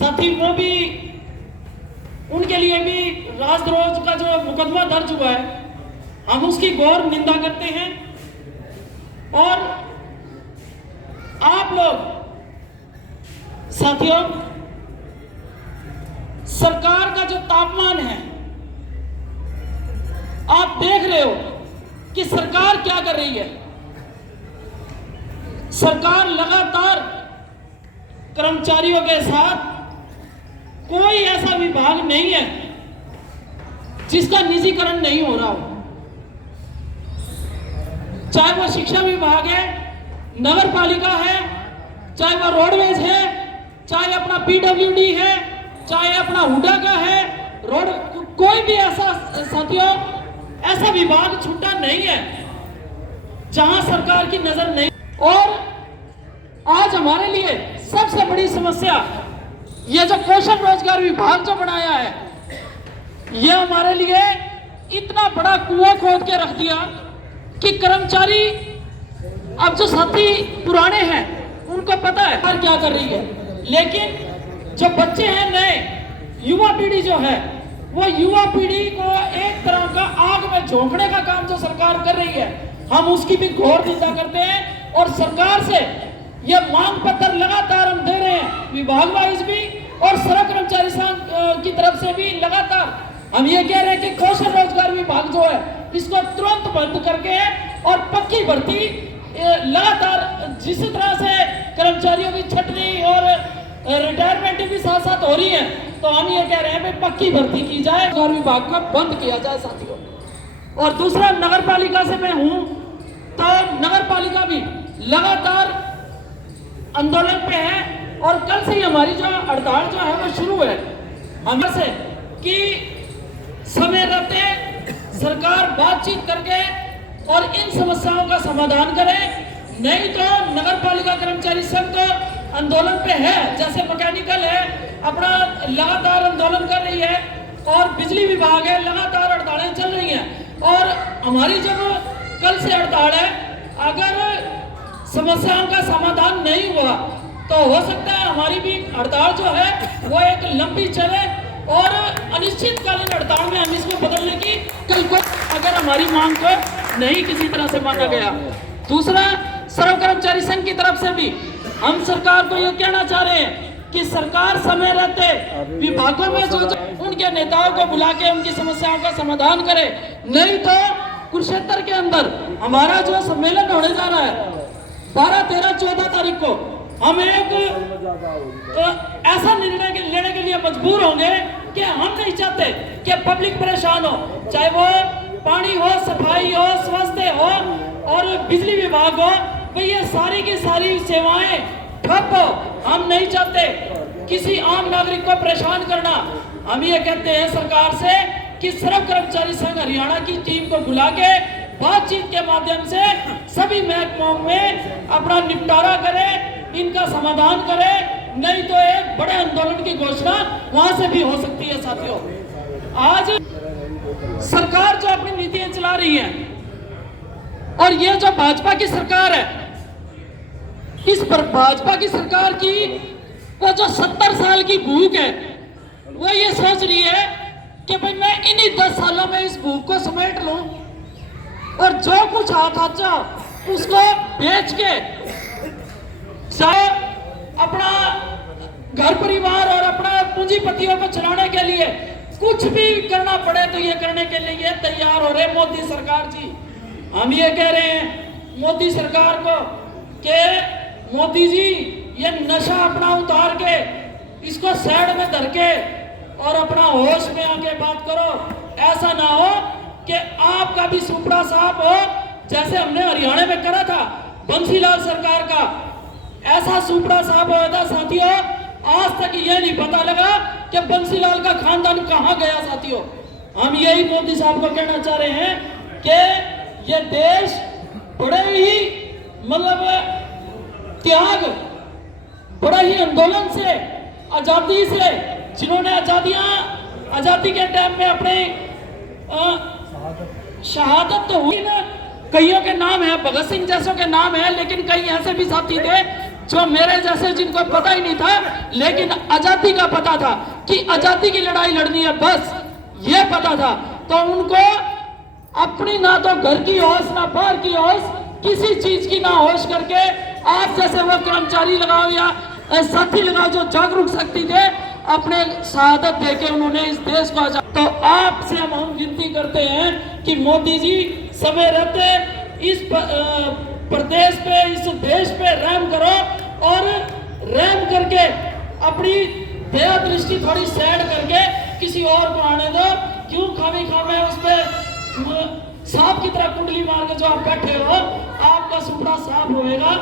साथी वो भी, उनके लिए भी राजद्रोह का जो मुकदमा दर्ज हुआ है, हम उसकी घोर निंदा करते हैं। और आप लोग साथियों, सरकार का जो तापमान है, आप देख रहे हो कि सरकार क्या कर रही है। सरकार लगातार कर्मचारियों के साथ, कोई ऐसा विभाग नहीं है जिसका निजीकरण नहीं हो रहा हो, चाहे वो शिक्षा विभाग है, नगर पालिका है, चाहे वो रोडवेज है, चाहे अपना पीडब्ल्यूडी है, चाहे अपना हुडा का है, रोड, कोई भी ऐसा साथियों ऐसा विभाग छूटा नहीं है जहां सरकार की नजर नहीं। और आज हमारे लिए सबसे बड़ी समस्या ये जो कौशल रोजगार विभाग जो बनाया है, ये हमारे लिए इतना बड़ा कुआं खोद के रख दिया कि कर्मचारी, अब जो साथी पुराने हैं उनको पता है और क्या कर रही है, लेकिन जो बच्चे हैं नए, युवा पीढ़ी जो है, वो युवा पीढ़ी को एक तरह का आग में झोंकने का काम जो सरकार कर रही है, हम उसकी भी घोर निंदा करते हैं। और सरकार से ये मांग पत्र लगातार हम दे रहे हैं, विभाग वाइज भी और श्रम कर्मचारी संघ की तरफ से भी लगातार हम ये कह रहे हैं कि कौशल रोजगार विभाग जो है इसको तुरंत बंद करके और पक्की भर्ती लगातार, जिस तरह से कर्मचारियों की छटनी और रिटायरमेंट भी साथ साथ हो रही है, तो हम ये कह रहे हैं कि पक्की भर्ती की जाए, रोजगार विभाग को बंद किया जाए साथियों। और दूसरा, नगर पालिका से मैं हूं, तो नगर पालिका भी लगातार आंदोलन पे है और कल से ही हमारी जो हड़ताल जो है वो शुरू है हमसे से कि समय रहते सरकार बातचीत करके और इन समस्याओं का समाधान करे, नहीं तो नगर पालिका कर्मचारी संघ तो आंदोलन पे है, जैसे मैकेनिकल है अपना लगातार आंदोलन कर रही है, और बिजली विभाग है लगातार हड़तालें चल रही हैं। और हमारी जब कल से हड़ताल है, अगर समस्याओं का समाधान नहीं हुआ तो हो सकता है हमारी भी हड़ताल जो है वो एक लंबी चले और अनिश्चितकालीन हड़ताल में हम इसको बदलने की कल को, अगर हमारी मांग को नहीं किसी तरह से माना गया। दूसरा, श्रम कर्मचारी संघ की तरफ से भी हम सरकार को यह कहना चाह रहे हैं कि सरकार समय रहते विभागों में जो उनके नेताओं को बुला के उनकी समस्याओं का समाधान करे, नहीं तो कुरुक्षेत्र के अंदर हमारा जो सम्मेलन होने जा रहा है 12, 13, 14 तारीख को, हम एक ऐसा निर्णय लेने के लिए मजबूर होंगे कि हम नहीं चाहते कि पब्लिक परेशान हो, चाहे वो पानी हो, सफाई हो, स्वास्थ्य हो और बिजली विभाग हो, भाई ये सारी की सारी सेवाएं ठप हो। हम नहीं चाहते किसी आम नागरिक को परेशान करना। हम ये कहते हैं सरकार से कि श्रम कर्मचारी संघ हरियाणा की टीम को बुला के बातचीत के माध्यम से सभी महकमों में अपना निपटारा करे, इनका समाधान करे, नहीं तो एक बड़े आंदोलन की घोषणा वहां से भी हो सकती है। साथियों, आज सरकार जो अपनी नीतियां चला रही है और ये जो भाजपा की सरकार है, इस पर भाजपा की सरकार की वो जो 70 साल की भूख है, वो ये सोच रही है कि भाई मैं इन्हीं 10 सालों में इस भूख को समेट लूं और जो कुछ हाथ आता उसको बेच के चाहे अपना घर परिवार और अपना पूंजीपतियों को चलाने के लिए कुछ भी करना पड़े तो ये करने के लिए तैयार हो रहे मोदी सरकार जी। हम ये कह रहे हैं मोदी सरकार को कि मोदी जी ये नशा अपना उतार के इसको साइड में धर के और अपना होश में आके बात करो। ऐसा ना हो कि आपका भी सुपड़ा साफ हो, जैसे हमने हरियाणा में करा था बंसीलाल सरकार का, ऐसा सुपड़ा साफ हुआ था साथियों। आज तक ये नहीं पता लगा कि बंसीलाल का खानदान कहां गया। साथियों, हम यही मोदी साहब को कहना चाह रहे हैं कि ये देश बड़े ही मतलब त्याग, बड़े ही आंदोलन से, आजादी से, जिन्होंने आजादी के टाइम में अपने शहादत तो हुई ना, कईयों के नाम है, भगत सिंह जैसों के नाम है, लेकिन कई ऐसे भी साथी थे जो मेरे जैसे जिनको पता ही नहीं था लेकिन आजादी का पता था कि आजादी की लड़ाई लड़नी है, बस ये पता था, तो उनको अपनी ना तो घर की होश ना बाहर की होश, किसी चीज की ना होश करके आप जैसे वो कर्मचारी लगाओ या साथी लगाओ जो जागरूक शक्ति थे, अपने शहादत देके उन्होंने इस देश को आजाद। तो आपसे हम विनती करते हैं कि मोदी जी समय रहते इस प्रदेश पे, इस देश पे रहम करो और रहम करके अपनी दया दृष्टि थोड़ी सैड करके किसी और को आने दो। क्यों खामी खामे उस पे सांप की तरह कुंडली मार के जो आप बैठे हो, आपका सुपड़ा साफ होएगा।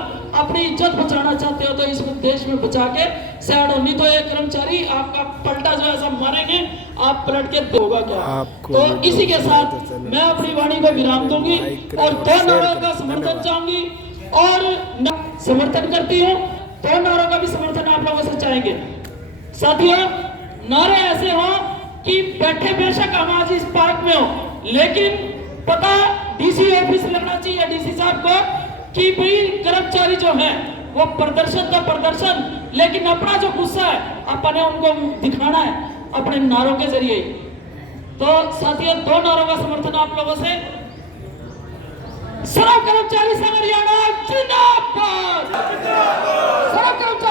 अपनी इज्जत बचाना चाहते हो तो इस देश में बचा के सैड हो, नहीं तो एक कर्मचारी आपका पलटा जो ऐसा मारेंगे आप पलट के होगा क्या। तो इसी के साथ मैं अपनी वाणी को विराम दूंगी और 2 नारों का समर्थन चाहूंगी और समर्थन करती हूँ। 2 नारों का भी समर्थन आप लोगों से चाहेंगे। साथियों, नारे ऐसे हो कि बैठे बेशक हम आज इस पार्क में हो, लेकिन पता डीसी ऑफिस लगना चाहिए डीसी साहब को कि भाई कर्मचारी जो है वो प्रदर्शन तो प्रदर्शन, लेकिन अपना जो गुस्सा है अपने उनको दिखाना है अपने नारों के जरिए। तो साथियों, 2 नारों का समर्थन आप लोगों से। सर्व कर्मचारी संघ हरियाणा जिंदाबाद, सर्व कर्मचारी